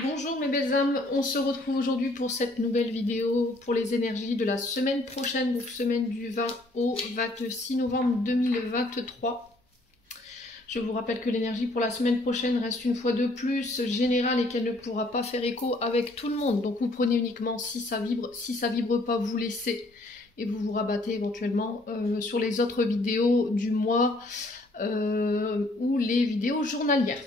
Bonjour mes belles âmes, on se retrouve aujourd'hui pour cette nouvelle vidéo pour les énergies de la semaine prochaine, donc semaine du 20 au 26 novembre 2023. Je vous rappelle que l'énergie pour la semaine prochaine reste une fois de plus générale et qu'elle ne pourra pas faire écho avec tout le monde. Donc vous prenez uniquement si ça vibre pas, vous laissez et vous vous rabattez éventuellement sur les autres vidéos du mois ou les vidéos journalières.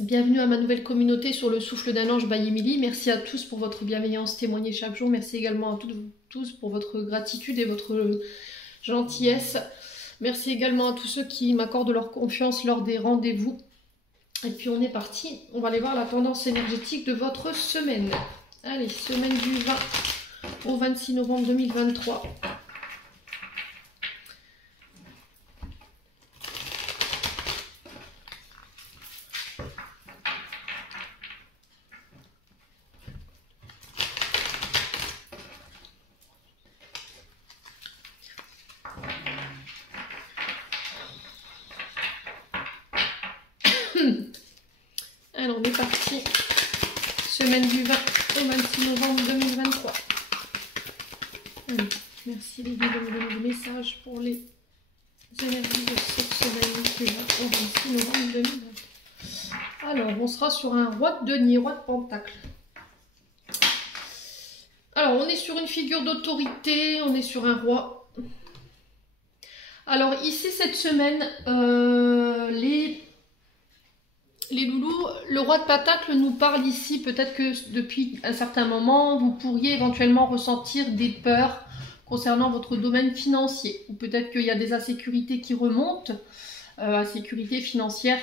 Bienvenue à ma nouvelle communauté sur le souffle d'un ange by Emily. Merci à tous pour votre bienveillance témoignée chaque jour. Merci également à tous pour votre gratitude et votre gentillesse. Merci également à tous ceux qui m'accordent leur confiance lors des rendez-vous. Et puis on est parti. On va aller voir la tendance énergétique de votre semaine. Allez, semaine du 20 au 26 novembre 2023. Alors on est parti, semaine du 20 au 26 novembre 2023. Merci les guides de me donner des messages pour les énergies de cette semaine du 20 au 26 novembre 2023. Alors on sera sur un roi de denier, roi de pentacle. Alors on est sur une figure d'autorité, on est sur un roi. Alors ici cette semaine, les loulous, le roi de pentacle nous parle ici, peut-être que depuis un certain moment, vous pourriez éventuellement ressentir des peurs concernant votre domaine financier. Ou peut-être qu'il y a des insécurités qui remontent, insécurité financière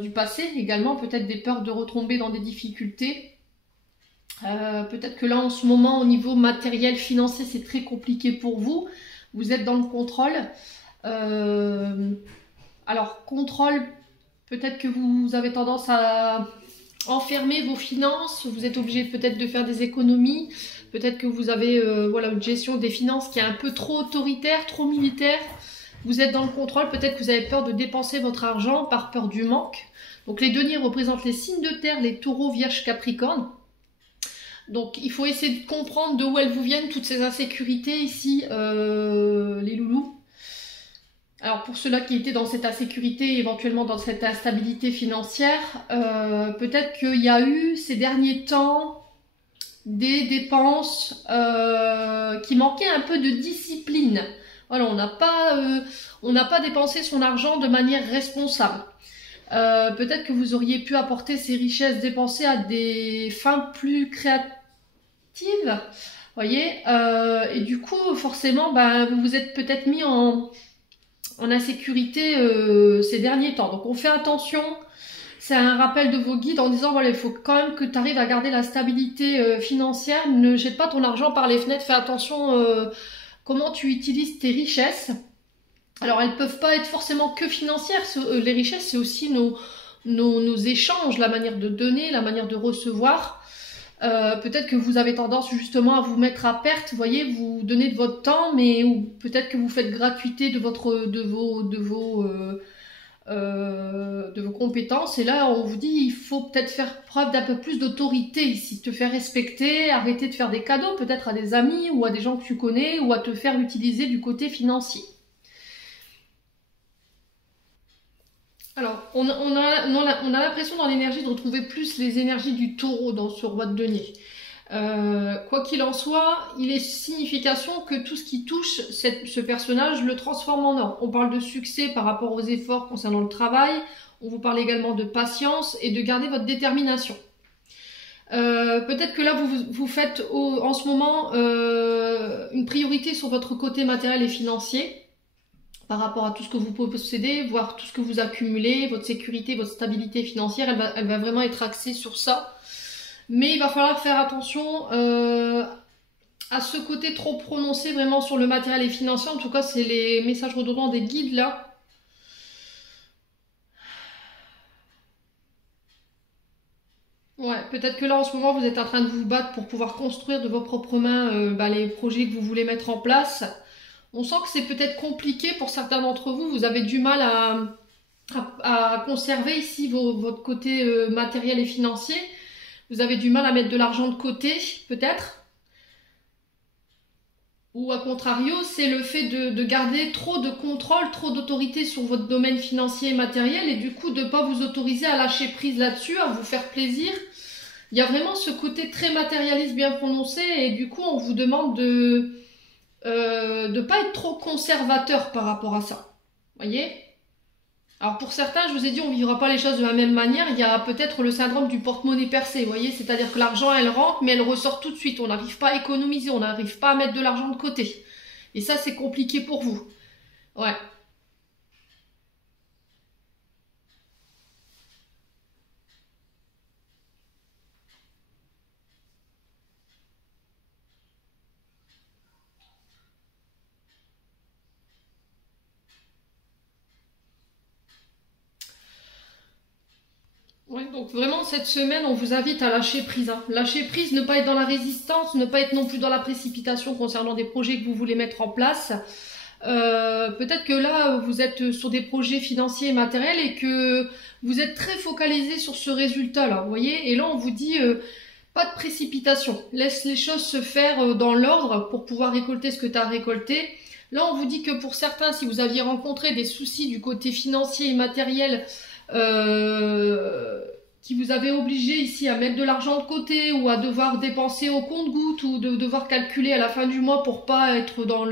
du passé également, peut-être des peurs de retomber dans des difficultés. Peut-être que là en ce moment, au niveau matériel, financier, c'est très compliqué pour vous. Vous êtes dans le contrôle. Alors, contrôle... Peut-être que vous avez tendance à enfermer vos finances, vous êtes obligé peut-être de faire des économies, peut-être que vous avez voilà, une gestion des finances qui est un peu trop autoritaire, trop militaire, vous êtes dans le contrôle, peut-être que vous avez peur de dépenser votre argent par peur du manque. Donc les deniers représentent les signes de terre, les taureaux, vierges, capricornes. Donc il faut essayer de comprendre de où elles vous viennent, toutes ces insécurités ici, les loulous. Alors pour ceux-là qui étaient dans cette insécurité, éventuellement dans cette instabilité financière, peut-être qu'il y a eu ces derniers temps des dépenses qui manquaient un peu de discipline. Voilà, on n'a pas dépensé son argent de manière responsable. Peut-être que vous auriez pu apporter ces richesses dépensées à des fins plus créatives. Voyez, et du coup, forcément, vous vous êtes peut-être mis en insécurité ces derniers temps. Donc on fait attention, c'est un rappel de vos guides en disant voilà, il faut quand même que tu arrives à garder la stabilité financière, ne jette pas ton argent par les fenêtres, fais attention comment tu utilises tes richesses. Alors elles peuvent pas être forcément que financières, les richesses c'est aussi nos échanges, la manière de donner, la manière de recevoir. Peut-être que vous avez tendance justement à vous mettre à perte, vous voyez, vous donnez de votre temps, mais peut-être que vous faites gratuité de vos compétences. Et là, on vous dit, il faut peut-être faire preuve d'un peu plus d'autorité ici, te faire respecter, arrêter de faire des cadeaux, peut-être à des amis ou à des gens que tu connais, ou à te faire utiliser du côté financier. Alors, on a l'impression dans l'énergie de retrouver plus les énergies du taureau dans ce roi de denier. Quoi qu'il en soit, il est signification que tout ce qui touche ce personnage le transforme en or. On parle de succès par rapport aux efforts concernant le travail, on vous parle également de patience et de garder votre détermination. Peut-être que là, vous faites en ce moment une priorité sur votre côté matériel et financier, par rapport à tout ce que vous possédez, voir tout ce que vous accumulez, votre sécurité, votre stabilité financière, elle va vraiment être axée sur ça. Mais il va falloir faire attention à ce côté trop prononcé vraiment sur le matériel et financier. En tout cas, c'est les messages redondants des guides là. Ouais, peut-être que là en ce moment vous êtes en train de vous battre pour pouvoir construire de vos propres mains les projets que vous voulez mettre en place. On sent que c'est peut-être compliqué pour certains d'entre vous, vous avez du mal à conserver ici votre côté matériel et financier. Vous avez du mal à mettre de l'argent de côté, peut-être. Ou à contrario, c'est le fait de garder trop de contrôle, trop d'autorité sur votre domaine financier et matériel et du coup de ne pas vous autoriser à lâcher prise là-dessus, à vous faire plaisir. Il y a vraiment ce côté très matérialiste bien prononcé et du coup on vous demande de pas être trop conservateur par rapport à ça. Voyez? Alors pour certains, je vous ai dit, on ne vivra pas les choses de la même manière. Il y a peut-être le syndrome du porte-monnaie percé, vous voyez, c'est-à-dire que l'argent, elle rentre, mais elle ressort tout de suite. On n'arrive pas à économiser, on n'arrive pas à mettre de l'argent de côté. Et ça, c'est compliqué pour vous. Ouais. Ouais, donc vraiment cette semaine, on vous invite à lâcher prise. Hein. Lâcher prise, ne pas être dans la résistance, ne pas être non plus dans la précipitation concernant des projets que vous voulez mettre en place. Peut-être que là, vous êtes sur des projets financiers et matériels et que vous êtes très focalisé sur ce résultat-là, vous voyez. Et là, on vous dit pas de précipitation. Laisse les choses se faire dans l'ordre pour pouvoir récolter ce que tu as récolté. Là, on vous dit que pour certains, si vous aviez rencontré des soucis du côté financier et matériel, qui vous avait obligé ici à mettre de l'argent de côté ou à devoir dépenser au compte-gouttes ou de devoir calculer à la fin du mois pour pas être dans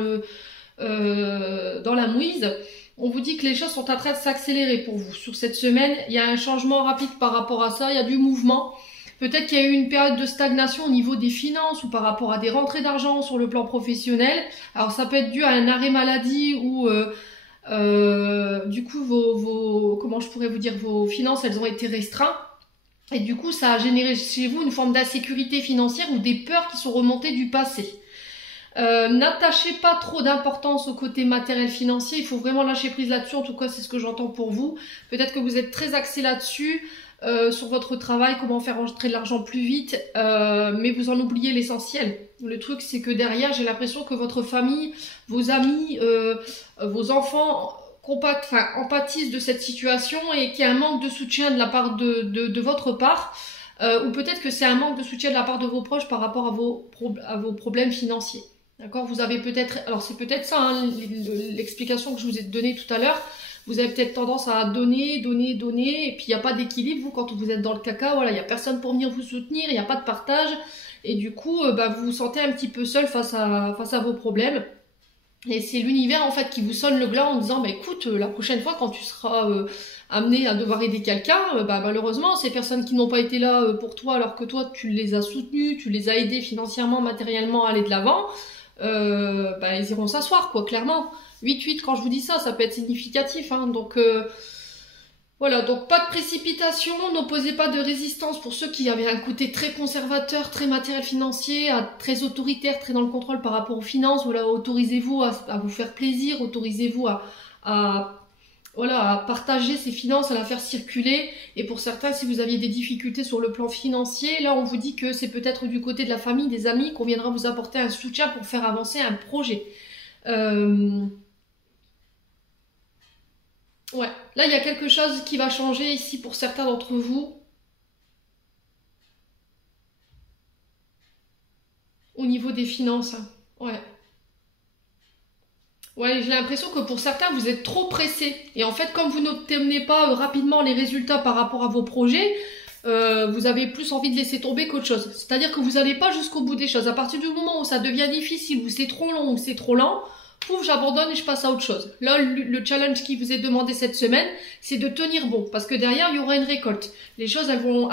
la mouise, on vous dit que les choses sont en train de s'accélérer pour vous. Sur cette semaine, il y a un changement rapide par rapport à ça, il y a du mouvement. Peut-être qu'il y a eu une période de stagnation au niveau des finances ou par rapport à des rentrées d'argent sur le plan professionnel. Alors ça peut être dû à un arrêt maladie ou du coup comment je pourrais vous dire, vos finances elles ont été restreintes et du coup ça a généré chez vous une forme d'insécurité financière ou des peurs qui sont remontées du passé. N'attachez pas trop d'importance au côté matériel financier, il faut vraiment lâcher prise là-dessus, en tout cas c'est ce que j'entends pour vous. Peut-être que vous êtes très axé là-dessus, sur votre travail, comment faire rentrer de l'argent plus vite, mais vous en oubliez l'essentiel. Le truc c'est que derrière j'ai l'impression que votre famille, vos amis, vos enfants empathisent de cette situation et qu'il y a un manque de soutien de la part de votre part, ou peut-être que c'est un manque de soutien de la part de vos proches par rapport à vos problèmes financiers. D'accord, vous avez peut-être, alors c'est peut-être ça, hein, l'explication que je vous ai donnée tout à l'heure. Vous avez peut-être tendance à donner, et puis il n'y a pas d'équilibre. Vous, quand vous êtes dans le caca, voilà, il n'y a personne pour venir vous soutenir, il n'y a pas de partage, et du coup, vous vous sentez un petit peu seul face à vos problèmes. Et c'est l'univers en fait qui vous sonne le glas en disant, écoute, la prochaine fois quand tu seras amené à devoir aider quelqu'un, malheureusement, ces personnes qui n'ont pas été là pour toi, alors que toi tu les as soutenus, tu les as aidés financièrement, matériellement à aller de l'avant, ils iront s'asseoir, quoi, clairement. 8-8, quand je vous dis ça, ça peut être significatif, hein, donc voilà, donc pas de précipitation, n'opposez pas de résistance pour ceux qui avaient un côté très conservateur, très matériel financier, très autoritaire, très dans le contrôle par rapport aux finances. Voilà, autorisez-vous à vous faire plaisir, autorisez-vous à partager ces finances, à la faire circuler. Et pour certains, si vous aviez des difficultés sur le plan financier, là on vous dit que c'est peut-être du côté de la famille, des amis, qu'on viendra vous apporter un soutien pour faire avancer un projet. Ouais, là il y a quelque chose qui va changer ici pour certains d'entre vous au niveau des finances. Hein. Ouais. Ouais, j'ai l'impression que pour certains vous êtes trop pressés. Et en fait, comme vous n'obtenez pas rapidement les résultats par rapport à vos projets, vous avez plus envie de laisser tomber qu'autre chose. C'est-à-dire que vous n'allez pas jusqu'au bout des choses. À partir du moment où ça devient difficile, ou c'est trop long, ou c'est trop lent, pouf, j'abandonne et je passe à autre chose. Là, le challenge qui vous est demandé cette semaine, c'est de tenir bon, parce que derrière, il y aura une récolte. Les choses, elles vont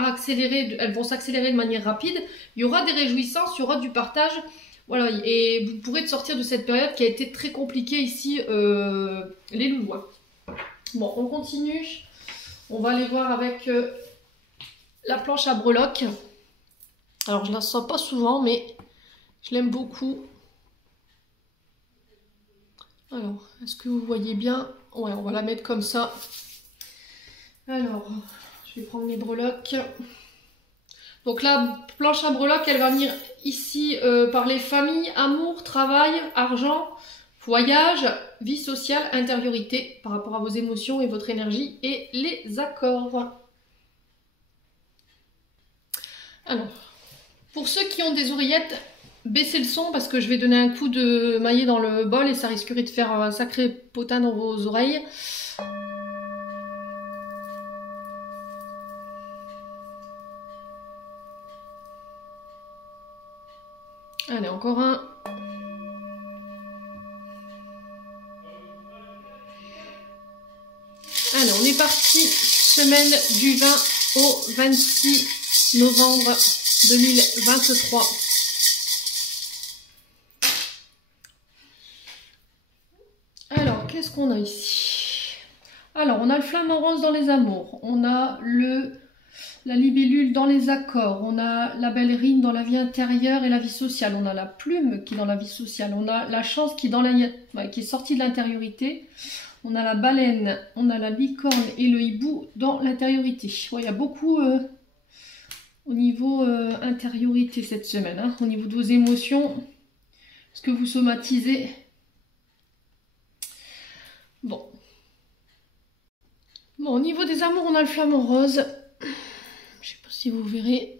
s'accélérer de manière rapide. Il y aura des réjouissances, il y aura du partage. Voilà, et vous pourrez sortir de cette période qui a été très compliquée ici, les Loulois. Bon, on continue. On va aller voir avec la planche à breloques. Alors, je la sens pas souvent, mais je l'aime beaucoup. Alors, est-ce que vous voyez bien? Ouais, on va la mettre comme ça. Alors, je vais prendre mes breloques. Donc la planche à breloques, elle va venir ici par les familles, amour, travail, argent, Voyage, vie sociale, intériorité par rapport à vos émotions et votre énergie et les accords. Alors, pour ceux qui ont des oreillettes, baissez le son parce que je vais donner un coup de maillet dans le bol et ça risquerait de faire un sacré potin dans vos oreilles. Allez, encore un. Allez, on est parti. Semaine du 20 au 26 novembre 2023. Alors, qu'est-ce qu'on a ici? Alors, on a le flamant rose dans les amours. On a la libellule dans les accords. On a la ballerine dans la vie intérieure et la vie sociale. On a la plume qui est dans la vie sociale. On a la chance qui est sortie de l'intériorité. On a la baleine, on a la licorne et le hibou dans l'intériorité. Ouais, il y a beaucoup au niveau intériorité cette semaine, hein, au niveau de vos émotions, ce que vous somatisez. Bon, au niveau des amours, on a le flamant rose. Je sais pas si vous verrez.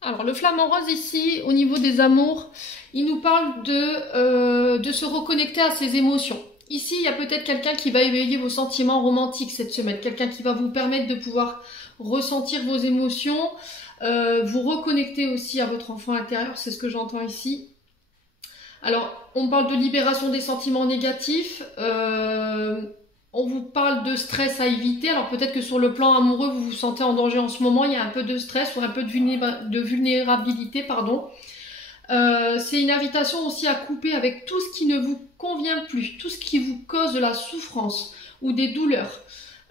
Alors, le flamant rose ici, au niveau des amours, il nous parle de se reconnecter à ses émotions. Ici, il y a peut-être quelqu'un qui va éveiller vos sentiments romantiques cette semaine. Quelqu'un qui va vous permettre de pouvoir ressentir vos émotions, vous reconnecter aussi à votre enfant intérieur, c'est ce que j'entends ici. Alors, on parle de libération des sentiments négatifs, on vous parle de stress à éviter. Alors peut-être que sur le plan amoureux, vous vous sentez en danger en ce moment, il y a un peu de stress ou un peu de vulnérabilité, pardon. C'est une invitation aussi à couper avec tout ce qui ne vous convient plus, tout ce qui vous cause de la souffrance ou des douleurs.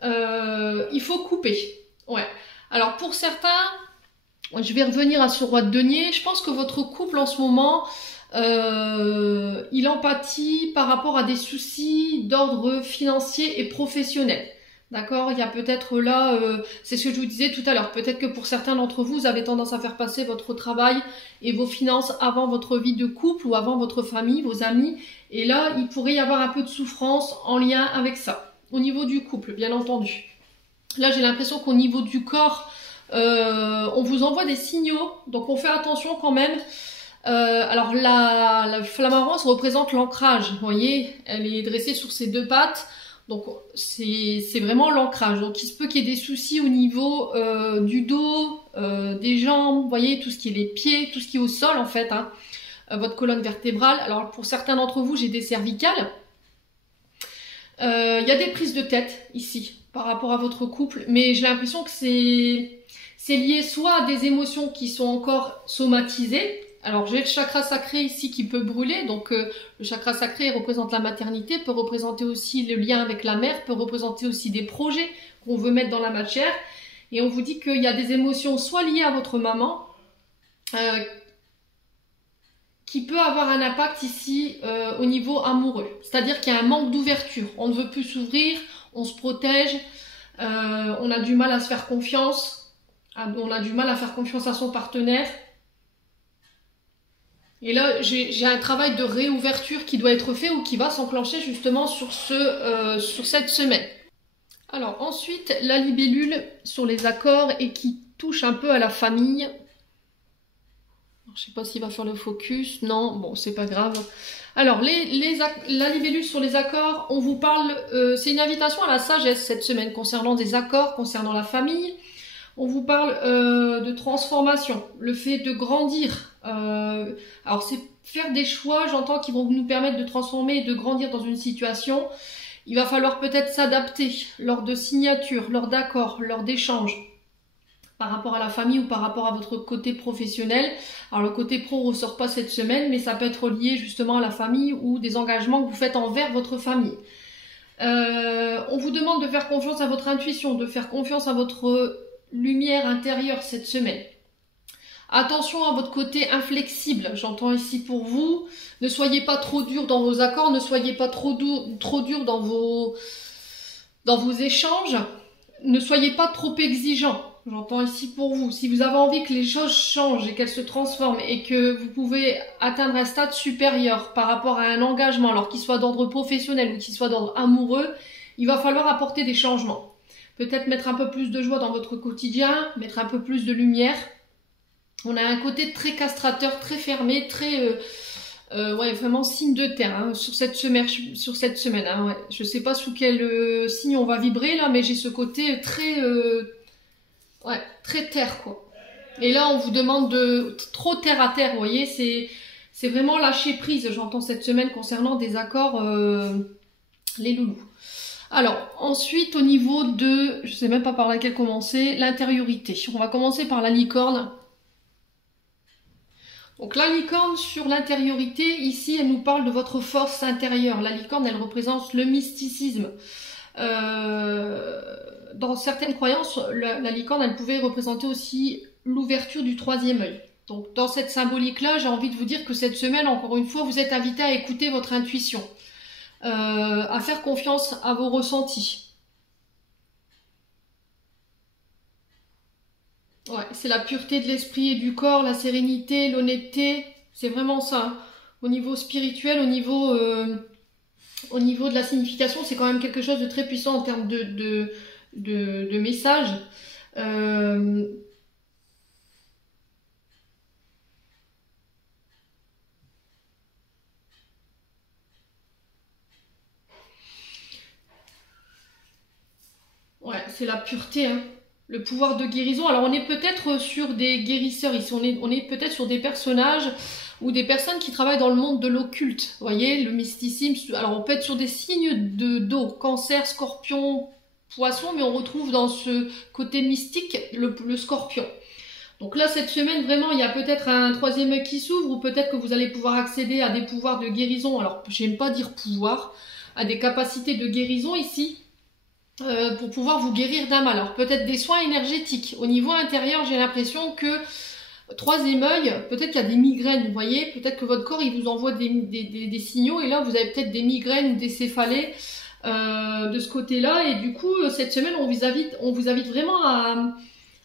Il faut couper. Ouais. Alors pour certains, je vais revenir à ce roi de denier. Je pense que votre couple en ce moment, il empathie par rapport à des soucis d'ordre financier et professionnel. D'accord, il y a peut-être là, c'est ce que je vous disais tout à l'heure, peut-être que pour certains d'entre vous, vous avez tendance à faire passer votre travail et vos finances avant votre vie de couple ou avant votre famille, vos amis. Et là, il pourrait y avoir un peu de souffrance en lien avec ça, au niveau du couple, bien entendu. Là, j'ai l'impression qu'au niveau du corps, on vous envoie des signaux, donc on fait attention quand même. Alors, la flamme rose représente l'ancrage, vous voyez, elle est dressée sur ses deux pattes. Donc c'est vraiment l'ancrage. Donc il se peut qu'il y ait des soucis au niveau du dos, des jambes, vous voyez, tout ce qui est les pieds, tout ce qui est au sol en fait, hein, votre colonne vertébrale. Alors pour certains d'entre vous, j'ai des cervicales. Il y a des prises de tête ici par rapport à votre couple, mais j'ai l'impression que c'est lié soit à des émotions qui sont encore somatisées. Alors j'ai le chakra sacré ici qui peut brûler, donc le chakra sacré représente la maternité, peut représenter aussi le lien avec la mère, peut représenter aussi des projets qu'on veut mettre dans la matière. Et on vous dit qu'il y a des émotions soit liées à votre maman, qui peut avoir un impact ici au niveau amoureux. C'est-à-dire qu'il y a un manque d'ouverture, on ne veut plus s'ouvrir, on se protège, on a du mal à se faire confiance, on a du mal à faire confiance à son partenaire. Et là, j'ai un travail de réouverture qui doit être fait ou qui va s'enclencher justement sur cette semaine. Alors ensuite, la libellule sur les accords et qui touche un peu à la famille. Alors, je ne sais pas s'il va faire le focus. Non, bon, c'est pas grave. Alors, la libellule sur les accords, on vous parle, c'est une invitation à la sagesse cette semaine concernant des accords, concernant la famille. On vous parle de transformation, le fait de grandir. Alors c'est faire des choix, j'entends, qui vont nous permettre de transformer et de grandir dans une situation. Il va falloir peut-être s'adapter lors de signatures, lors d'accords, lors d'échanges par rapport à la famille ou par rapport à votre côté professionnel. Alors le côté pro ne ressort pas cette semaine, mais ça peut être lié justement à la famille ou des engagements que vous faites envers votre famille. On vous demande de faire confiance à votre intuition, de faire confiance à votre lumière intérieure cette semaine. Attention à votre côté inflexible, j'entends ici pour vous. Ne soyez pas trop dur dans vos accords, ne soyez pas trop dur dans vos échanges. ne soyez pas trop exigeant. J'entends ici pour vous. Si vous avez envie que les choses changent et qu'elles se transforment et que vous pouvez atteindre un stade supérieur par rapport à un engagement, alors qu'il soit d'ordre professionnel ou qu'il soit d'ordre amoureux, il va falloir apporter des changements. Peut-être mettre un peu plus de joie dans votre quotidien, mettre un peu plus de lumière. On a un côté très castrateur, très fermé, très... ouais, vraiment signe de terre hein, sur cette semaine. Hein, ouais. Je sais pas sous quel signe on va vibrer là, mais j'ai ce côté très... ouais, très terre quoi. Et là, on vous demande de trop terre à terre, vous voyez, c'est vraiment lâcher prise, j'entends cette semaine concernant des accords, les loulous. Alors, ensuite, au niveau de, je sais même pas par laquelle commencer, l'intériorité. On va commencer par la licorne. Donc la licorne sur l'intériorité, ici, elle nous parle de votre force intérieure. La licorne, elle représente le mysticisme. Dans certaines croyances, la licorne, elle pouvait représenter aussi l'ouverture du troisième œil. Donc dans cette symbolique-là, j'ai envie de vous dire que cette semaine, encore une fois, vous êtes invité à écouter votre intuition, à faire confiance à vos ressentis. Ouais, c'est la pureté de l'esprit et du corps, la sérénité, l'honnêteté, c'est vraiment ça. Hein. Au niveau spirituel, au niveau de la signification, c'est quand même quelque chose de très puissant en termes de message. Ouais, c'est la pureté, hein. Le pouvoir de guérison. Alors on est peut-être sur des guérisseurs ici, on est peut-être sur des personnages ou des personnes qui travaillent dans le monde de l'occulte. Vous voyez, le mysticisme. Alors on peut être sur des signes d'eau, cancer, scorpion, poisson, mais on retrouve dans ce côté mystique le scorpion. Donc là, cette semaine, vraiment, il y a peut-être un troisième œil qui s'ouvre, ou peut-être que vous allez pouvoir accéder à des pouvoirs de guérison. Alors, j'aime pas dire pouvoir, à des capacités de guérison ici, pour pouvoir vous guérir d'un mal. Alors, peut-être des soins énergétiques. Au niveau intérieur, j'ai l'impression que, troisième œil, peut-être qu'il y a des migraines, vous voyez, peut-être que votre corps, il vous envoie des signaux, et là, vous avez peut-être des migraines ou des céphalées, de ce côté-là, et du coup, cette semaine, on vous invite vraiment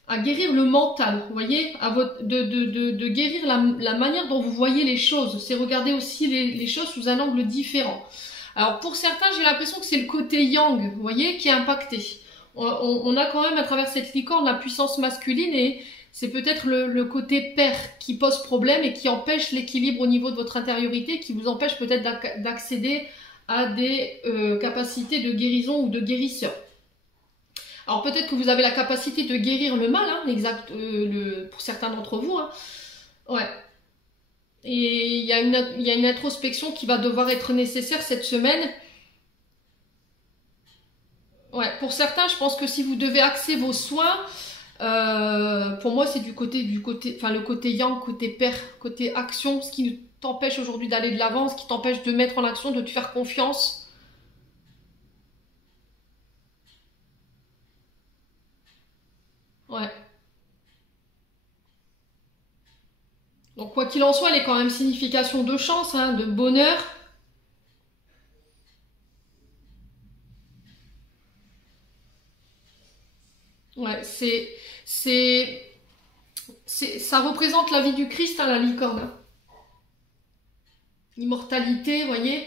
à guérir le mental, vous voyez, de guérir la manière dont vous voyez les choses. C'est regarder aussi les choses sous un angle différent. Alors pour certains, j'ai l'impression que c'est le côté yang, vous voyez, qui est impacté. On a quand même à travers cette licorne la puissance masculine et c'est peut-être le côté père qui pose problème et qui empêche l'équilibre au niveau de votre intériorité, qui vous empêche peut-être d'accéder à des capacités de guérison ou de guérisseur. Alors peut-être que vous avez la capacité de guérir le mal, hein, pour certains d'entre vous. Hein. Ouais. Et il y a une introspection qui va devoir être nécessaire cette semaine. Ouais, pour certains, je pense que si vous devez axer vos soins, pour moi c'est le côté yang, côté père, côté action, ce qui t'empêche aujourd'hui d'aller de l'avant, ce qui t'empêche de mettre en action, de te faire confiance. Ouais. Donc quoi qu'il en soit, elle est quand même signification de chance, hein, de bonheur. Ouais, ça représente la vie du Christ, hein, la licorne. Hein. Immortalité, vous voyez.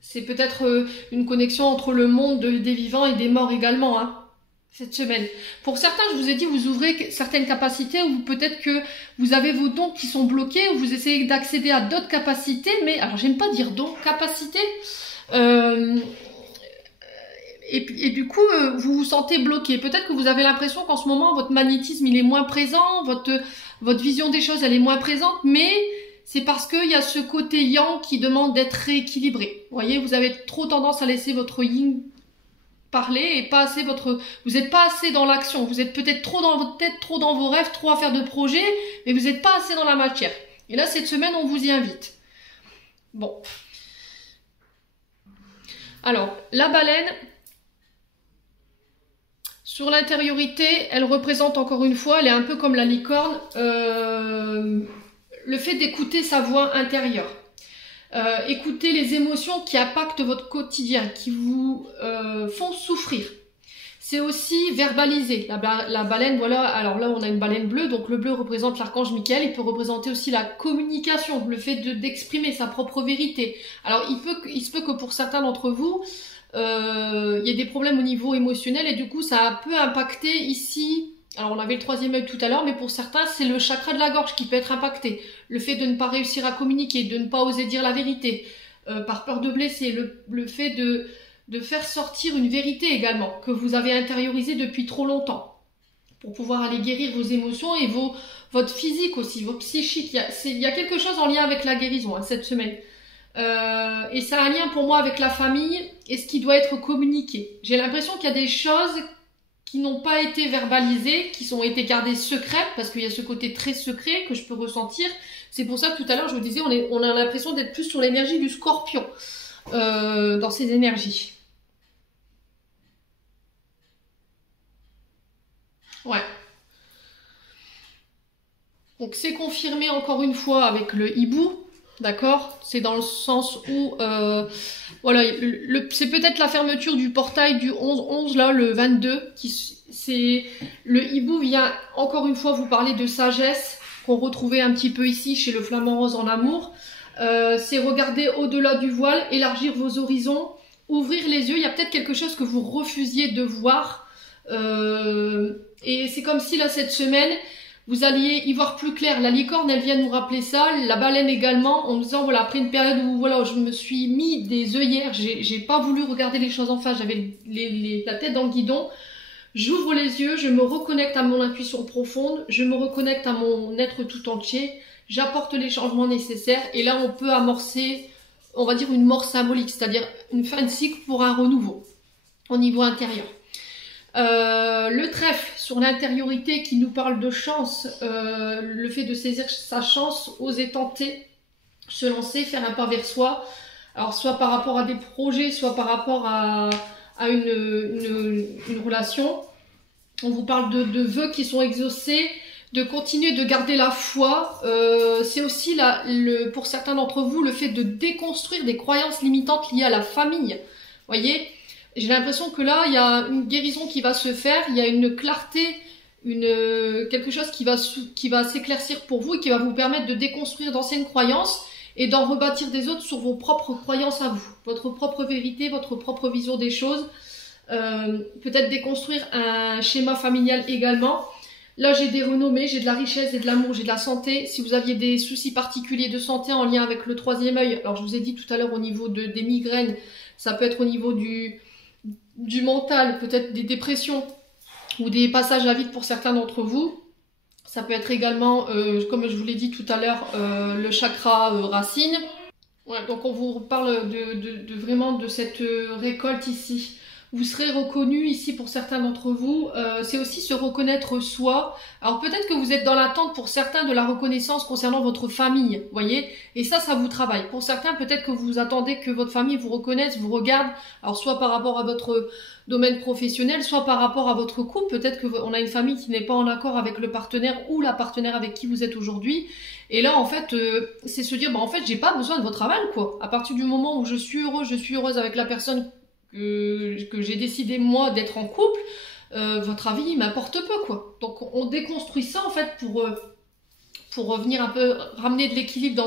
C'est peut-être une connexion entre le monde des vivants et des morts également, hein, cette semaine. Pour certains, je vous ai dit, vous ouvrez certaines capacités ou peut-être que vous avez vos dons qui sont bloqués ou vous essayez d'accéder à d'autres capacités, mais alors j'aime pas dire dons, capacités. Et du coup, vous vous sentez bloqué. Peut-être que vous avez l'impression qu'en ce moment, votre magnétisme, il est moins présent, votre vision des choses, elle est moins présente, mais c'est parce qu'il y a ce côté yang qui demande d'être rééquilibré. Vous voyez, vous avez trop tendance à laisser votre yin parler et pas assez vous n'êtes pas assez dans l'action. Vous êtes peut-être trop dans votre tête, trop dans vos rêves, trop à faire de projets, mais vous n'êtes pas assez dans la matière. Et là, cette semaine, on vous y invite. Bon. Alors, la baleine... Sur l'intériorité, elle représente encore une fois, elle est un peu comme la licorne, le fait d'écouter sa voix intérieure. Écoutez les émotions qui impactent votre quotidien, qui vous font souffrir. C'est aussi verbaliser. La baleine, voilà, alors là on a une baleine bleue, donc le bleu représente l'archange Michael, il peut représenter aussi la communication, le fait d'exprimer sa propre vérité. Alors il se peut que pour certains d'entre vous, il y ait des problèmes au niveau émotionnel et du coup ça peut impacter ici. Alors on avait le troisième œil tout à l'heure, mais pour certains c'est le chakra de la gorge qui peut être impacté. Le fait de ne pas réussir à communiquer, de ne pas oser dire la vérité, par peur de blesser, le fait de faire sortir une vérité également, que vous avez intériorisée depuis trop longtemps, pour pouvoir aller guérir vos émotions et votre physique aussi, votre psychique. Il y a quelque chose en lien avec la guérison cette semaine. Et ça a un lien pour moi avec la famille et ce qui doit être communiqué. J'ai l'impression qu'il y a des choses qui n'ont pas été verbalisées, qui ont été gardées secrètes, parce qu'il y a ce côté très secret que je peux ressentir. C'est pour ça que tout à l'heure je vous disais, on a l'impression d'être plus sur l'énergie du scorpion, dans ces énergies. Ouais. Donc c'est confirmé encore une fois avec le hibou, d'accord? C'est dans le sens où, voilà, c'est peut-être la fermeture du portail du 11-11, là, le 22, le hibou vient encore une fois vous parler de sagesse, qu'on retrouvait un petit peu ici chez le flamant rose en amour. C'est regarder au-delà du voile, élargir vos horizons, ouvrir les yeux. Il y a peut-être quelque chose que vous refusiez de voir. Et c'est comme si là, cette semaine, vous alliez y voir plus clair. La licorne, elle vient nous rappeler ça. La baleine également, en nous disant, voilà, après une période où voilà, je me suis mis des œillères, j'ai pas voulu regarder les choses en face, j'avais la tête dans le guidon. J'ouvre les yeux, je me reconnecte à mon intuition profonde, je me reconnecte à mon être tout entier, j'apporte les changements nécessaires et là on peut amorcer, on va dire une mort symbolique, c'est-à-dire une fin de cycle pour un renouveau au niveau intérieur. Le trèfle sur l'intériorité qui nous parle de chance, le fait de saisir sa chance, oser tenter, se lancer, faire un pas vers soi, alors soit par rapport à des projets, soit par rapport à une relation. On vous parle de vœux qui sont exaucés, de continuer de garder la foi. C'est aussi pour certains d'entre vous le fait de déconstruire des croyances limitantes liées à la famille. Voyez, j'ai l'impression que là il y a une guérison qui va se faire, il y a une clarté, quelque chose qui va s'éclaircir pour vous et qui va vous permettre de déconstruire d'anciennes croyances et d'en rebâtir des autres sur vos propres croyances à vous, votre propre vérité, votre propre vision des choses. Peut-être déconstruire un schéma familial également. Là j'ai des renommées, j'ai de la richesse et de l'amour, j'ai de la santé. Si vous aviez des soucis particuliers de santé en lien avec le troisième œil, alors je vous ai dit tout à l'heure au niveau des migraines, ça peut être au niveau du mental, peut-être des dépressions ou des passages à vide pour certains d'entre vous. Ça peut être également, comme je vous l'ai dit tout à l'heure, le chakra racine. Ouais, donc on vous parle vraiment de cette récolte ici. Vous serez reconnu ici pour certains d'entre vous. C'est aussi se reconnaître soi. Alors peut-être que vous êtes dans l'attente pour certains de la reconnaissance concernant votre famille, voyez. Et ça vous travaille. Pour certains, peut-être que vous attendez que votre famille vous reconnaisse, vous regarde. Alors soit par rapport à votre domaine professionnel, soit par rapport à votre couple. Peut-être qu'on a une famille qui n'est pas en accord avec le partenaire ou la partenaire avec qui vous êtes aujourd'hui. Et là, en fait, c'est se dire, en fait, j'ai pas besoin de votre aval, quoi. À partir du moment où je suis heureuse avec la personne que j'ai décidé moi d'être en couple, votre avis il m'importe peu, quoi. Donc on déconstruit ça en fait pour revenir un peu ramener de l'équilibre dans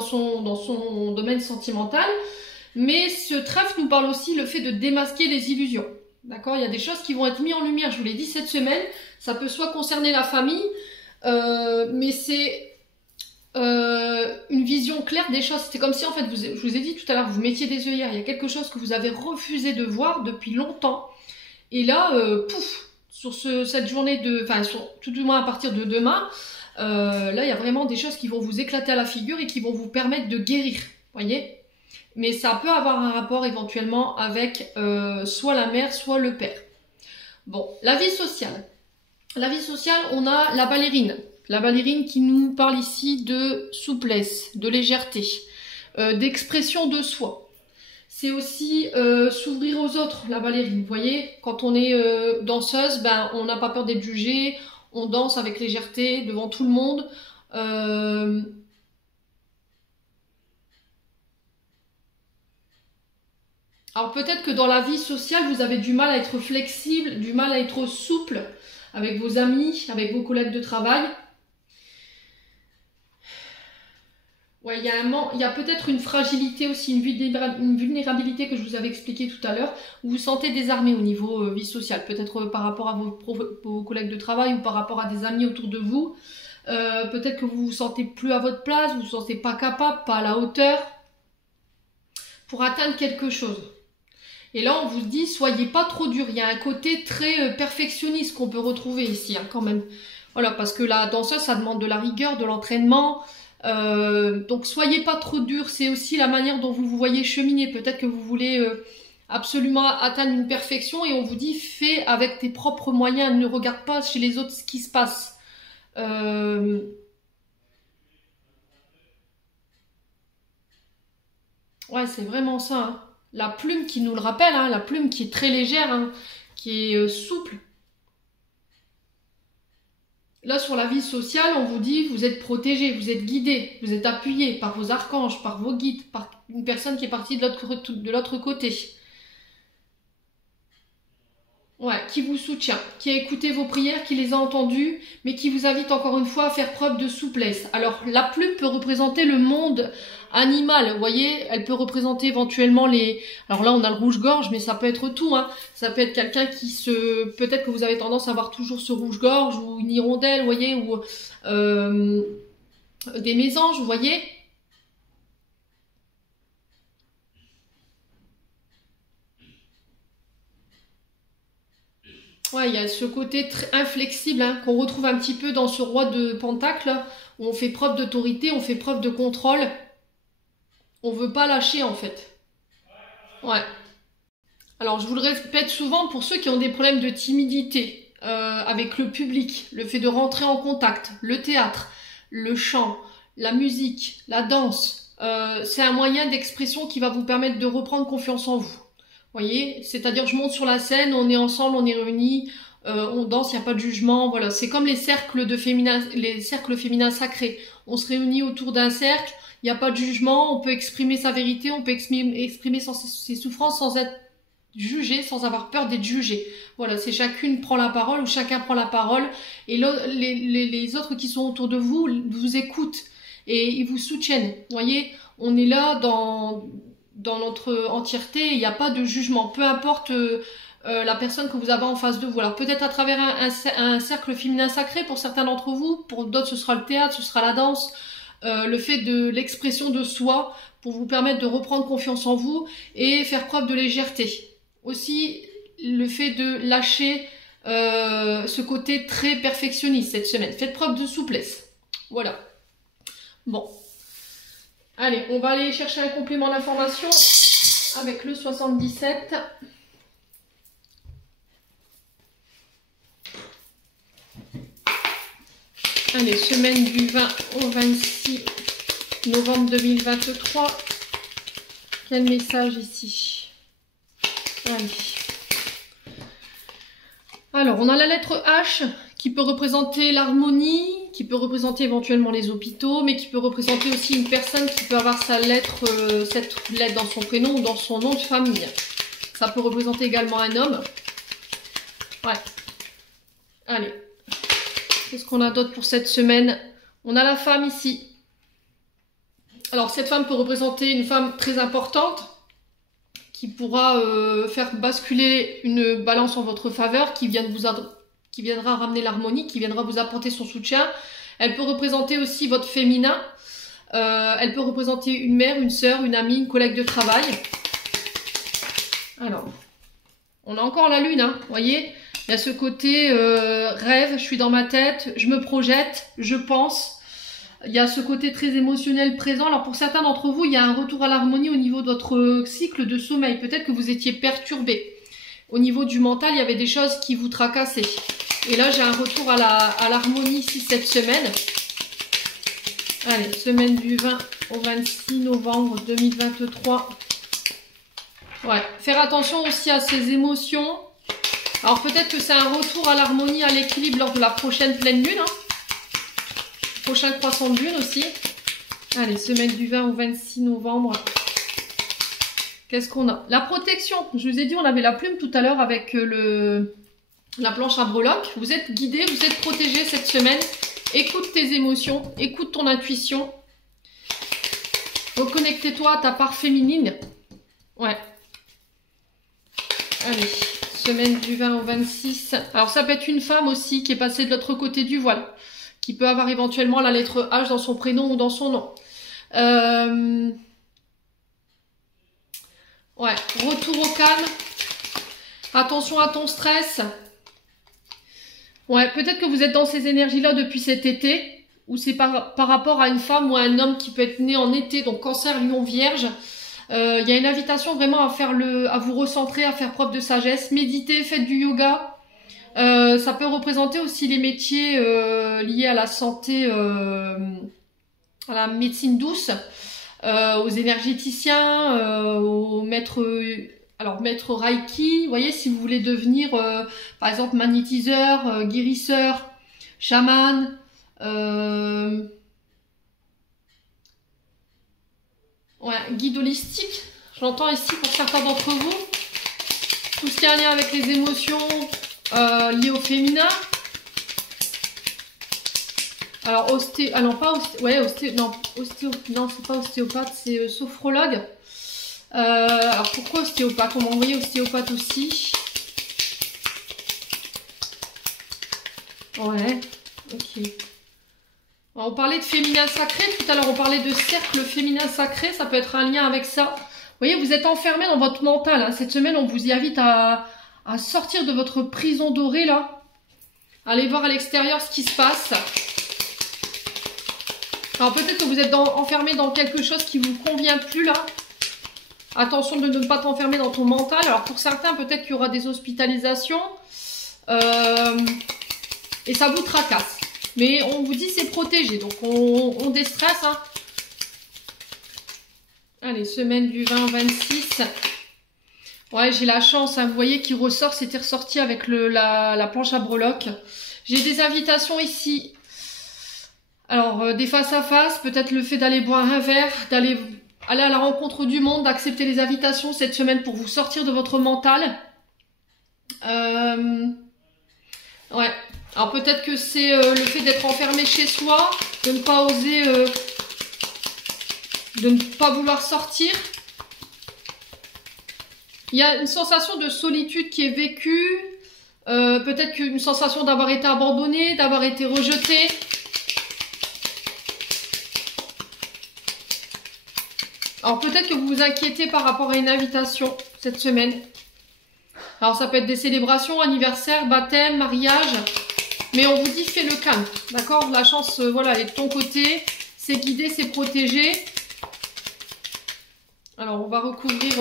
son domaine sentimental. Mais ce trèfle nous parle aussi le fait de démasquer les illusions. D'accord, il y a des choses qui vont être mises en lumière, je vous l'ai dit cette semaine. Ça peut soit concerner la famille, mais c'est une vision claire des choses. C'est comme si en fait, je vous ai dit tout à l'heure, vous mettiez des œillères, il y a quelque chose que vous avez refusé de voir depuis longtemps. Et là, pouf, sur cette journée tout du moins à partir de demain, là il y a vraiment des choses qui vont vous éclater à la figure et qui vont vous permettre de guérir, voyez. Mais ça peut avoir un rapport éventuellement avec soit la mère, soit le père. Bon, la vie sociale. La vie sociale, on a la ballerine. La ballerine qui nous parle ici de souplesse, de légèreté, d'expression de soi. C'est aussi s'ouvrir aux autres, la ballerine. Vous voyez, quand on est danseuse, on n'a pas peur d'être jugé, on danse avec légèreté devant tout le monde. Alors peut-être que dans la vie sociale, vous avez du mal à être flexible, du mal à être souple avec vos amis, avec vos collègues de travail. Ouais, il y a peut-être une fragilité aussi, une vulnérabilité que je vous avais expliqué tout à l'heure, où vous vous sentez désarmé au niveau vie sociale, peut-être par rapport à vos collègues de travail ou par rapport à des amis autour de vous. Peut-être que vous vous sentez plus à votre place, vous vous sentez pas capable, pas à la hauteur pour atteindre quelque chose. Et là, on vous dit, soyez pas trop dur. Il y a un côté très perfectionniste qu'on peut retrouver ici, hein, quand même. Voilà, parce que la danseuse, ça demande de la rigueur, de l'entraînement. Donc, soyez pas trop dur. C'est aussi la manière dont vous vous voyez cheminer. Peut-être que vous voulez absolument atteindre une perfection et on vous dit, fais avec tes propres moyens. Ne regarde pas chez les autres ce qui se passe. Ouais, c'est vraiment ça, hein. La plume qui nous le rappelle, hein, la plume qui est très légère, hein, qui est souple. Là, sur la vie sociale, on vous dit, vous êtes protégé, vous êtes guidé, vous êtes appuyé par vos archanges, par vos guides, par une personne qui est partie de l'autre côté. Ouais, qui vous soutient, qui a écouté vos prières, qui les a entendues, mais qui vous invite encore une fois à faire preuve de souplesse. Alors, la plume peut représenter le monde animal, vous voyez, elle peut représenter éventuellement les... Alors là, on a le rouge-gorge, mais ça peut être tout, hein. Ça peut être quelqu'un qui se... Peut-être que vous avez tendance à avoir toujours ce rouge-gorge, ou une hirondelle, vous voyez, ou des mésanges, vous voyez. Ouais, il y a ce côté très inflexible, hein, qu'on retrouve un petit peu dans ce roi de Pentacle, là, où on fait preuve d'autorité, on fait preuve de contrôle. On veut pas lâcher, en fait. Ouais. Alors, je vous le répète souvent, pour ceux qui ont des problèmes de timidité avec le public, le fait de rentrer en contact, le théâtre, le chant, la musique, la danse, c'est un moyen d'expression qui va vous permettre de reprendre confiance en vous. Voyez, c'est-à-dire je monte sur la scène, on est ensemble, on est réunis, on danse, il n'y a pas de jugement, voilà. C'est comme les cercles féminins sacrés. On se réunit autour d'un cercle, il n'y a pas de jugement, on peut exprimer sa vérité, on peut exprimer ses souffrances sans être jugé, sans avoir peur d'être jugé. Voilà, c'est chacune prend la parole ou chacun prend la parole et les autres qui sont autour de vous vous écoutent et ils vous soutiennent. Vous voyez, on est là dans notre entièreté, il n'y a pas de jugement, peu importe la personne que vous avez en face de vous. Alors peut-être à travers un cercle féminin sacré pour certains d'entre vous, pour d'autres ce sera le théâtre, ce sera la danse, le fait de l'expression de soi pour vous permettre de reprendre confiance en vous et faire preuve de légèreté. Aussi le fait de lâcher ce côté très perfectionniste cette semaine. Faites preuve de souplesse. Voilà. Bon. Allez, on va aller chercher un complément d'information avec le 77. Allez, semaine du 20 au 26 novembre 2023. Quel message ici? Allez. Alors, on a la lettre H qui peut représenter l'harmonie, qui peut représenter éventuellement les hôpitaux, mais qui peut représenter aussi une personne qui peut avoir cette lettre dans son prénom ou dans son nom de famille. Ça peut représenter également un homme. Ouais. Allez. Qu'est-ce qu'on a d'autre pour cette semaine? On a la femme ici. Alors, cette femme peut représenter une femme très importante qui pourra faire basculer une balance en votre faveur, qui viendra ramener l'harmonie, qui viendra vous apporter son soutien. Elle peut représenter aussi votre féminin. Elle peut représenter une mère, une sœur, une amie, une collègue de travail. Alors, on a encore la lune, hein, vous voyez. Il y a ce côté rêve, je suis dans ma tête, je me projette, je pense. Il y a ce côté très émotionnel présent. Alors pour certains d'entre vous, il y a un retour à l'harmonie au niveau de votre cycle de sommeil. Peut-être que vous étiez perturbé. Au niveau du mental, il y avait des choses qui vous tracassaient. Et là, j'ai un retour à l'harmonie ici cette semaine. Allez, semaine du 20 au 26 novembre 2023. Ouais, faire attention aussi à ses émotions. Alors peut-être que c'est un retour à l'harmonie, à l'équilibre lors de la prochaine pleine lune. Hein. Prochain croissant de lune aussi. Allez, semaine du 20 au 26 novembre. Qu'est-ce qu'on a? La protection. Je vous ai dit, on avait la plume tout à l'heure avec la planche à breloques. Vous êtes guidé, vous êtes protégé cette semaine. Écoute tes émotions, écoute ton intuition. Reconnectez-toi à ta part féminine. Ouais. Allez, semaine du 20 au 26. Alors ça peut être une femme aussi qui est passée de l'autre côté du voile, qui peut avoir éventuellement la lettre H dans son prénom ou dans son nom. Ouais, retour au calme. Attention à ton stress. Ouais, peut-être que vous êtes dans ces énergies-là depuis cet été, ou c'est par rapport à une femme ou à un homme qui peut être né en été, donc Cancer, Lion, Vierge. Il y a une invitation vraiment à vous recentrer, à faire preuve de sagesse. Méditez, faites du yoga. Ça peut représenter aussi les métiers liés à la santé, à la médecine douce. Aux énergéticiens, aux maîtres, maître Reiki, vous voyez, si vous voulez devenir, par exemple, magnétiseur, guérisseur, chaman, ouais, guide holistique, j'entends ici pour certains d'entre vous, tout ce qui a un lien avec les émotions liées au féminin. Alors, non, c'est pas ostéopathe, c'est sophrologue. Alors, pourquoi ostéopathe? On m'a envoyé ostéopathe aussi. Ouais, ok. Alors, on parlait de féminin sacré, tout à l'heure on parlait de cercle féminin sacré, ça peut être un lien avec ça. Vous voyez, vous êtes enfermé dans votre mental, hein. Cette semaine, on vous y invite à sortir de votre prison dorée, là. Allez voir à l'extérieur ce qui se passe. Alors peut-être que vous êtes enfermé dans quelque chose qui vous convient plus là. Attention de ne pas t'enfermer dans ton mental. Alors pour certains, peut-être qu'il y aura des hospitalisations. Et ça vous tracasse. Mais on vous dit c'est protégé. Donc on déstresse. Hein. Allez, semaine du 20 au 26. Ouais, j'ai la chance. Hein, vous voyez qu'il ressort. C'était ressorti avec la planche à breloques. J'ai des invitations ici. Alors, des face à face, peut-être le fait d'aller boire un verre, aller à la rencontre du monde, d'accepter les invitations cette semaine pour vous sortir de votre mental. Ouais. Alors, peut-être que c'est le fait d'être enfermé chez soi, de ne pas oser, de ne pas vouloir sortir. Il y a une sensation de solitude qui est vécue. Peut-être qu'une sensation d'avoir été abandonné, d'avoir été rejeté. Alors peut-être que vous vous inquiétez par rapport à une invitation cette semaine. Alors ça peut être des célébrations, anniversaires, baptême, mariage. Mais on vous dit fais le calme. D'accord? La chance, voilà, elle est de ton côté. C'est guidé, c'est protégé. Alors on va recouvrir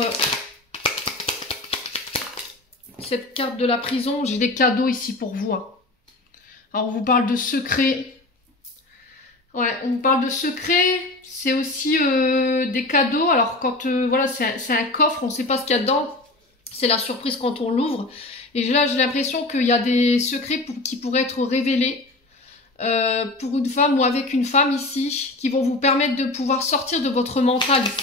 cette carte de la prison. J'ai des cadeaux ici pour vous. Hein. Alors on vous parle de secrets. Ouais, on vous parle de secrets. C'est aussi des cadeaux. Alors quand voilà, c'est un coffre, on ne sait pas ce qu'il y a dedans. C'est la surprise quand on l'ouvre. Et là, j'ai l'impression qu'il y a des secrets qui pourraient être révélés pour une femme ou avec une femme ici, qui vont vous permettre de pouvoir sortir de votre mental ici.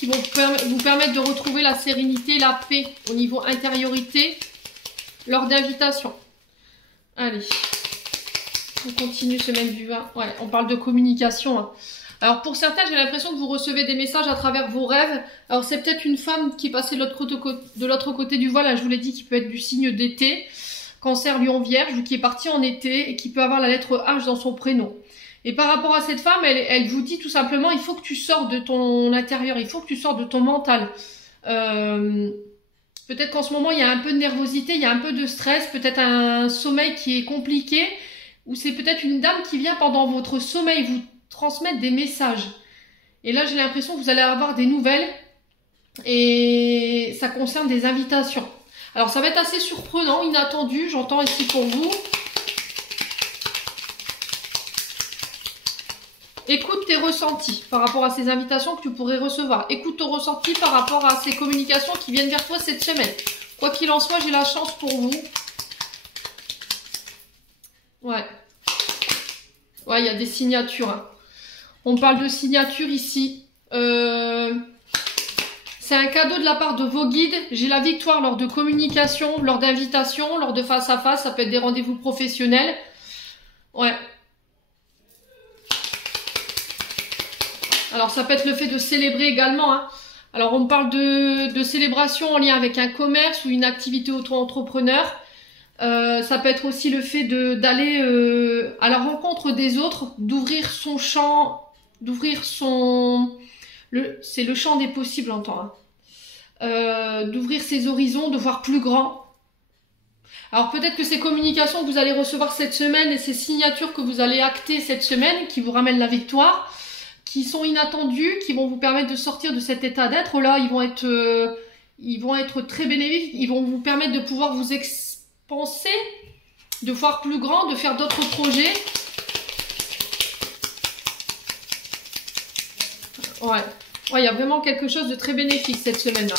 Qui vont vous permettre de retrouver la sérénité, la paix au niveau intériorité lors d'invitation. Allez. On continue semaine du 20. Ouais, on parle de communication. Hein. Alors pour certains, j'ai l'impression que vous recevez des messages à travers vos rêves. Alors c'est peut-être une femme qui est passée de l'autre côté du voile. Là, je vous l'ai dit, qui peut être du signe d'été. Cancer, Lion, Vierge, ou qui est partie en été et qui peut avoir la lettre H dans son prénom. Et par rapport à cette femme, elle vous dit tout simplement, il faut que tu sors de ton intérieur, il faut que tu sors de ton mental. Peut-être qu'en ce moment, il y a un peu de nervosité, il y a un peu de stress, peut-être un sommeil qui est compliqué. Ou c'est peut-être une dame qui vient pendant votre sommeil vous transmettre des messages. Et là, j'ai l'impression que vous allez avoir des nouvelles. Et ça concerne des invitations. Alors, ça va être assez surprenant, inattendu, j'entends ici pour vous. Écoute tes ressentis par rapport à ces invitations que tu pourrais recevoir. Écoute ton ressenti par rapport à ces communications qui viennent vers toi cette semaine. Quoi qu'il en soit, j'ai la chance pour vous. Ouais. Ouais, il y a des signatures. Hein. On parle de signatures ici. C'est un cadeau de la part de vos guides. J'ai la victoire lors de communication, lors d'invitation, lors de face à face. Ça peut être des rendez-vous professionnels. Ouais. Alors ça peut être le fait de célébrer également, hein. Alors on parle de célébration en lien avec un commerce ou une activité auto-entrepreneur. Ça peut être aussi le fait d'aller à la rencontre des autres, d'ouvrir son champ, c'est le champ des possibles en temps, hein. D'ouvrir ses horizons, de voir plus grand. Alors peut-être que ces communications que vous allez recevoir cette semaine et ces signatures que vous allez acter cette semaine, qui vous ramènent la victoire, qui sont inattendues, qui vont vous permettre de sortir de cet état d'être, là, ils vont être très bénéfiques, ils vont vous permettre de pouvoir vous expanser, de voir plus grand, de faire d'autres projets. Ouais, il y a vraiment quelque chose de très bénéfique cette semaine-là.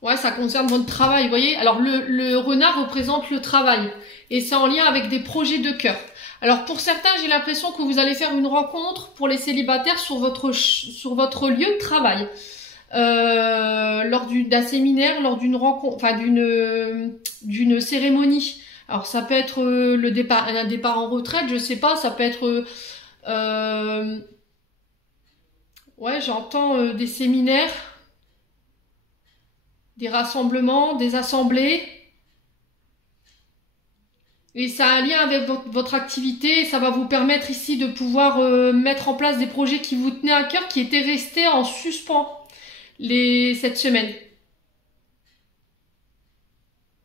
Ouais, ça concerne votre travail, vous voyez. Alors, le renard représente le travail. Et c'est en lien avec des projets de cœur. Alors, pour certains, j'ai l'impression que vous allez faire une rencontre pour les célibataires sur votre lieu de travail. Lors d'un séminaire, lors d'une rencontre, enfin d'une cérémonie. Alors, ça peut être un départ en retraite, je sais pas. Ça peut être... ouais, j'entends des séminaires, des rassemblements, des assemblées. Et ça a un lien avec votre activité. Et ça va vous permettre ici de pouvoir mettre en place des projets qui vous tenaient à cœur, qui étaient restés en suspens cette semaine.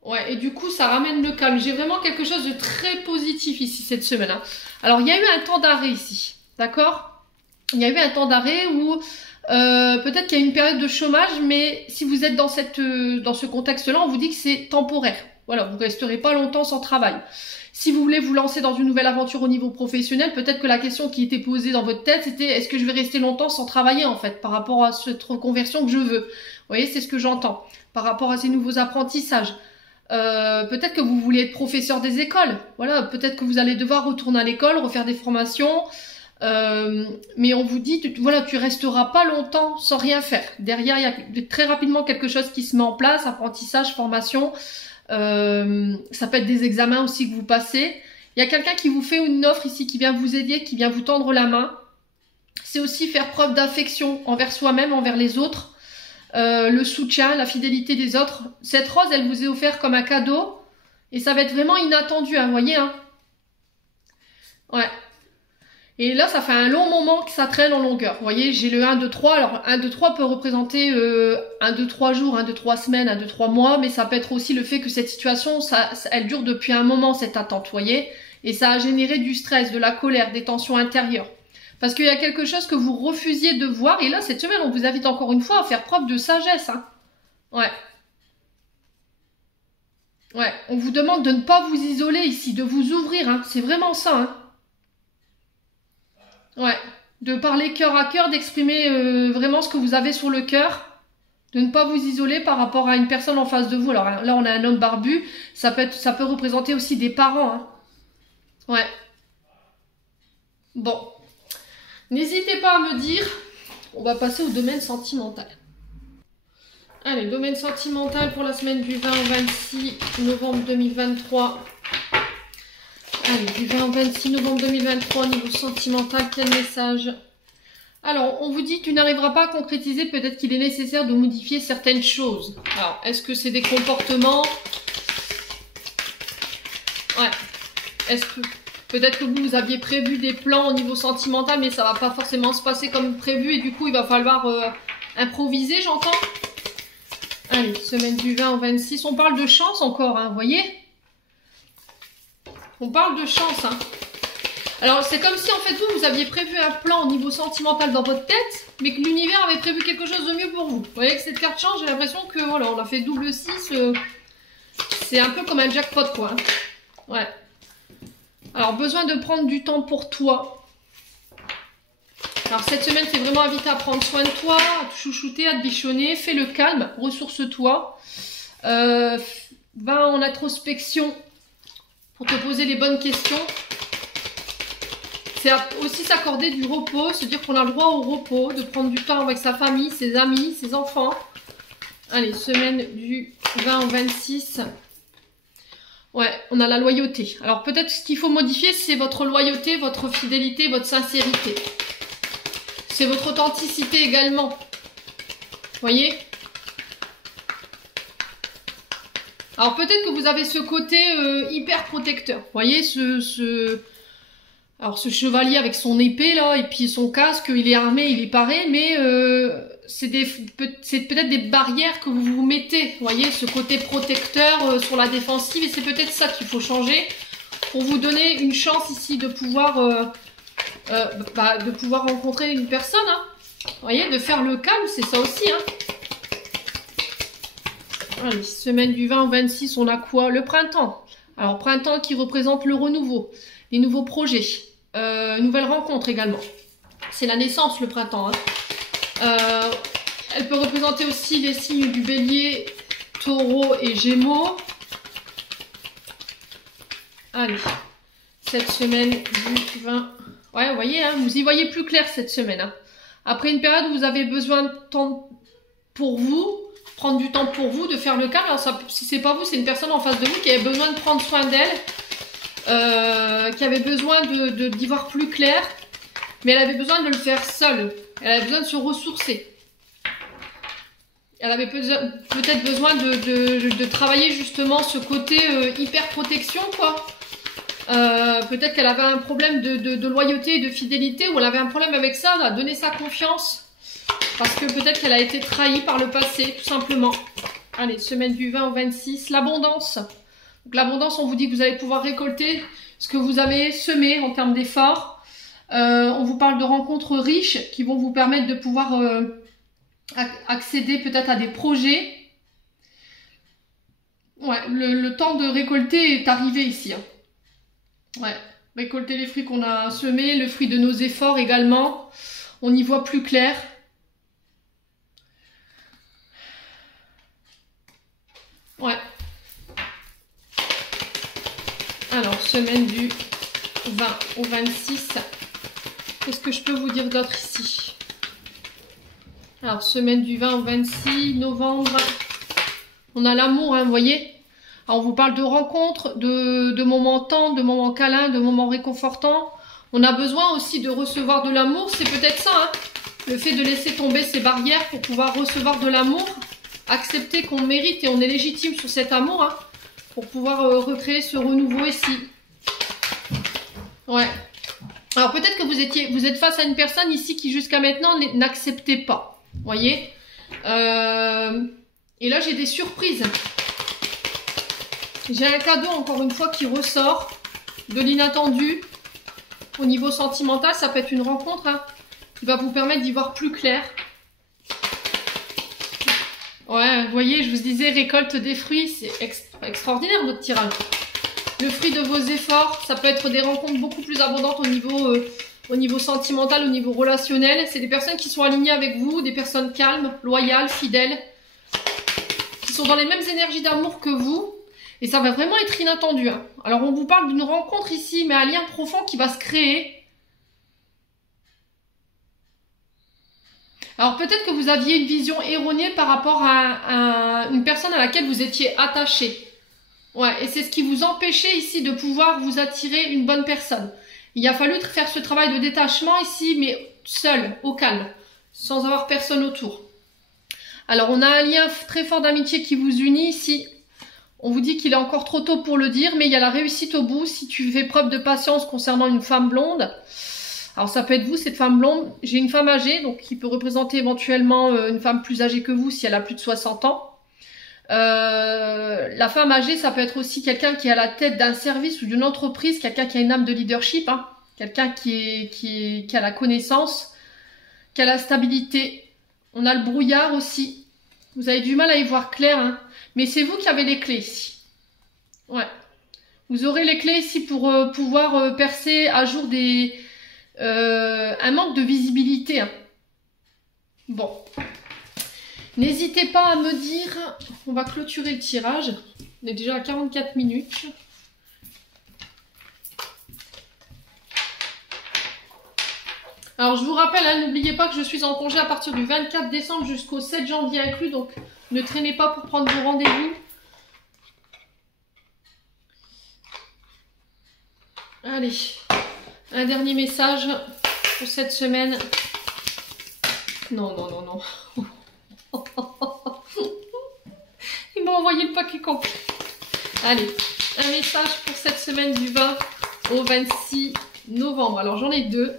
Ouais, et du coup, ça ramène le calme. J'ai vraiment quelque chose de très positif ici cette semaine, hein. Alors, il y a eu un temps d'arrêt ici, d'accord? Il y a eu un temps d'arrêt où peut-être qu'il y a une période de chômage, mais si vous êtes dans ce contexte-là, on vous dit que c'est temporaire. Voilà, vous resterez pas longtemps sans travail. Si vous voulez vous lancer dans une nouvelle aventure au niveau professionnel, peut-être que la question qui était posée dans votre tête, c'était est-ce que je vais rester longtemps sans travailler en fait, par rapport à cette reconversion que je veux. Vous voyez, c'est ce que j'entends. Par rapport à ces nouveaux apprentissages. Peut-être que vous voulez être professeur des écoles. Voilà, peut-être que vous allez devoir retourner à l'école, refaire des formations. Mais on vous dit, voilà, tu resteras pas longtemps sans rien faire. Derrière, il y a très rapidement quelque chose qui se met en place, apprentissage, formation. Ça peut être des examens aussi que vous passez. Il y a quelqu'un qui vous fait une offre ici, qui vient vous aider, qui vient vous tendre la main. C'est aussi faire preuve d'affection envers soi-même, envers les autres. Le soutien, la fidélité des autres. Cette rose, elle vous est offerte comme un cadeau. Et ça va être vraiment inattendu, hein, vous voyez, hein. Ouais. Et là, ça fait un long moment que ça traîne en longueur. Vous voyez, j'ai le 1, 2, 3. Alors, 1, 2, 3 peut représenter 1, 2, 3 jours, 1, 2, 3 semaines, 1, 2, 3 mois. Mais ça peut être aussi le fait que cette situation, elle dure depuis un moment, cette attente, vous voyez. Et ça a généré du stress, de la colère, des tensions intérieures. Parce qu'il y a quelque chose que vous refusiez de voir. Et là, cette semaine, on vous invite encore une fois à faire preuve de sagesse, hein. Ouais. Ouais. On vous demande de ne pas vous isoler ici, de vous ouvrir, hein. C'est vraiment ça, hein. Ouais, de parler cœur à cœur, d'exprimer vraiment ce que vous avez sur le cœur, de ne pas vous isoler par rapport à une personne en face de vous. Alors là, on a un homme barbu, ça peut représenter aussi des parents, hein. Ouais. Bon, n'hésitez pas à me dire, on va passer au domaine sentimental. Allez, domaine sentimental pour la semaine du 20 au 26 novembre 2023. Allez, du 20 au 26 novembre 2023, niveau sentimental, quel message? Alors, on vous dit que tu n'arriveras pas à concrétiser, peut-être qu'il est nécessaire de modifier certaines choses. Alors, est-ce que c'est des comportements? Ouais. Est-ce que peut-être que vous aviez prévu des plans au niveau sentimental, mais ça va pas forcément se passer comme prévu et du coup, il va falloir improviser, j'entends? Allez, semaine du 20 au 26, on parle de chance encore, hein, vous voyez? On parle de chance, hein. Alors, c'est comme si, en fait, vous aviez prévu un plan au niveau sentimental dans votre tête, mais que l'univers avait prévu quelque chose de mieux pour vous. Vous voyez, avec cette carte chance, j'ai l'impression que, voilà, on a fait double 6. C'est un peu comme un jackpot, quoi, hein. Ouais. Alors, besoin de prendre du temps pour toi. Alors, cette semaine, c'est vraiment invité à prendre soin de toi, à te chouchouter, à te bichonner. Fais le calme, ressource-toi. Va en introspection pour te poser les bonnes questions. C'est aussi s'accorder du repos, se dire qu'on a le droit au repos, de prendre du temps avec sa famille, ses amis, ses enfants. Allez, semaine du 20 au 26. Ouais, on a la loyauté. Alors peut-être ce qu'il faut modifier, c'est votre loyauté, votre fidélité, votre sincérité. C'est votre authenticité également. Vous voyez? Alors peut-être que vous avez ce côté hyper protecteur. Vous voyez, alors ce chevalier avec son épée là, et puis son casque, il est armé, il est paré, mais c'est peut-être des barrières que vous vous mettez. Vous voyez, ce côté protecteur sur la défensive, et c'est peut-être ça qu'il faut changer pour vous donner une chance ici de pouvoir rencontrer une personne. Hein. Vous voyez, de faire le calme, c'est ça aussi. Hein. Allez, semaine du 20 au 26, on a quoi? Le printemps. Alors, printemps qui représente le renouveau, les nouveaux projets, nouvelles rencontres également. C'est la naissance, le printemps. Hein. Elle peut représenter aussi les signes du bélier, taureau et gémeaux. Allez, cette semaine du 20... Ouais, vous voyez, hein, vous y voyez plus clair cette semaine. Hein. Après une période où vous avez besoin de temps pour vous, prendre du temps pour vous, de faire le calme. Alors ça, si c'est pas vous, c'est une personne en face de vous qui avait besoin de prendre soin d'elle, qui avait besoin d'y voir plus clair, mais elle avait besoin de le faire seule. Elle avait besoin de se ressourcer. Elle avait peut-être besoin de travailler justement ce côté hyper protection, quoi. Peut-être qu'elle avait un problème de loyauté et de fidélité, ou elle avait un problème avec ça, elle a donné sa confiance. Parce que peut-être qu'elle a été trahie par le passé, tout simplement. Allez, semaine du 20 au 26, l'abondance. Donc l'abondance, on vous dit que vous allez pouvoir récolter ce que vous avez semé en termes d'efforts. On vous parle de rencontres riches qui vont vous permettre de pouvoir accéder peut-être à des projets. Ouais, le temps de récolter est arrivé ici. Hein. Ouais, récolter les fruits qu'on a semés, le fruit de nos efforts également. On y voit plus clair. Ouais. Alors, semaine du 20 au 26. Qu'est-ce que je peux vous dire d'autre ici? Alors, semaine du 20 au 26 novembre. On a l'amour, hein, vous voyez? Alors, on vous parle de rencontres, de moments tendres, de moments câlins, de moments réconfortants. On a besoin aussi de recevoir de l'amour. C'est peut-être ça, hein? Le fait de laisser tomber ces barrières pour pouvoir recevoir de l'amour. Accepter qu'on mérite et on est légitime sur cet amour, hein, pour pouvoir recréer ce renouveau ici. Ouais. Alors peut-être que vous êtes face à une personne ici qui jusqu'à maintenant n'acceptait pas. Vous voyez. Et là j'ai des surprises. J'ai un cadeau encore une fois qui ressort de l'inattendu. Au niveau sentimental, ça peut être une rencontre, hein, qui va vous permettre d'y voir plus clair. Ouais, vous voyez, je vous disais, récolte des fruits, c'est extraordinaire notre tirage. Le fruit de vos efforts, ça peut être des rencontres beaucoup plus abondantes au niveau sentimental, au niveau relationnel. C'est des personnes qui sont alignées avec vous, des personnes calmes, loyales, fidèles, qui sont dans les mêmes énergies d'amour que vous. Et ça va vraiment être inattendu. Hein. Alors on vous parle d'une rencontre ici, mais un lien profond qui va se créer. Alors peut-être que vous aviez une vision erronée par rapport à une personne à laquelle vous étiez attaché. Ouais, et c'est ce qui vous empêchait ici de pouvoir vous attirer une bonne personne. Il a fallu faire ce travail de détachement ici, mais seul, au calme, sans avoir personne autour. Alors on a un lien très fort d'amitié qui vous unit ici. On vous dit qu'il est encore trop tôt pour le dire, mais il y a la réussite au bout si tu fais preuve de patience concernant une femme blonde. Alors ça peut être vous, cette femme blonde. J'ai une femme âgée, donc qui peut représenter éventuellement une femme plus âgée que vous si elle a plus de 60 ans. La femme âgée, ça peut être aussi quelqu'un qui est à la tête d'un service ou d'une entreprise, quelqu'un qui a une âme de leadership, hein, quelqu'un qui a la connaissance, qui a la stabilité. On a le brouillard aussi. Vous avez du mal à y voir clair, hein, mais c'est vous qui avez les clés ici. Ouais. Vous aurez les clés ici pour pouvoir percer à jour un manque de visibilité. Hein. Bon. N'hésitez pas à me dire, on va clôturer le tirage. On est déjà à 44 minutes. Alors je vous rappelle, hein, n'oubliez pas que je suis en congé à partir du 24 décembre jusqu'au 7 janvier inclus, donc ne traînez pas pour prendre vos rendez-vous. Allez, un dernier message pour cette semaine. Non, non, non, non. Il m'a envoyé le paquet complet. Allez, un message pour cette semaine du 20 au 26 novembre. Alors j'en ai deux.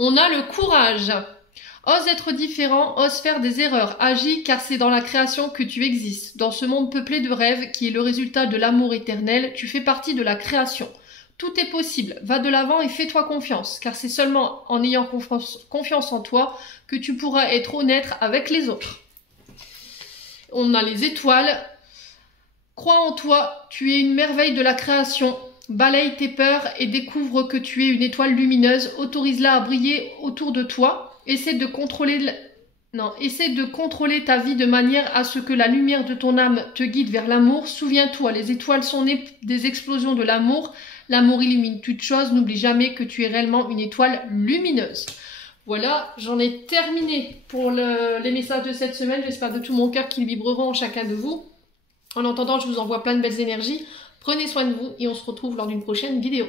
On a le courage. Ose être différent, ose faire des erreurs. Agis car c'est dans la création que tu existes. Dans ce monde peuplé de rêves qui est le résultat de l'amour éternel, tu fais partie de la création. Tout est possible. Va de l'avant et fais-toi confiance. Car c'est seulement en ayant confiance en toi que tu pourras être honnête avec les autres. On a les étoiles. Crois en toi, tu es une merveille de la création. Balaye tes peurs et découvre que tu es une étoile lumineuse. Autorise-la à briller autour de toi. Essaie de contrôler ta vie de manière à ce que la lumière de ton âme te guide vers l'amour. Souviens-toi, les étoiles sont nées des explosions de l'amour. L'amour illumine toute chose. N'oublie jamais que tu es réellement une étoile lumineuse. Voilà, j'en ai terminé pour les messages de cette semaine. J'espère de tout mon cœur qu'ils vibreront en chacun de vous. En attendant, je vous envoie plein de belles énergies. Prenez soin de vous et on se retrouve lors d'une prochaine vidéo.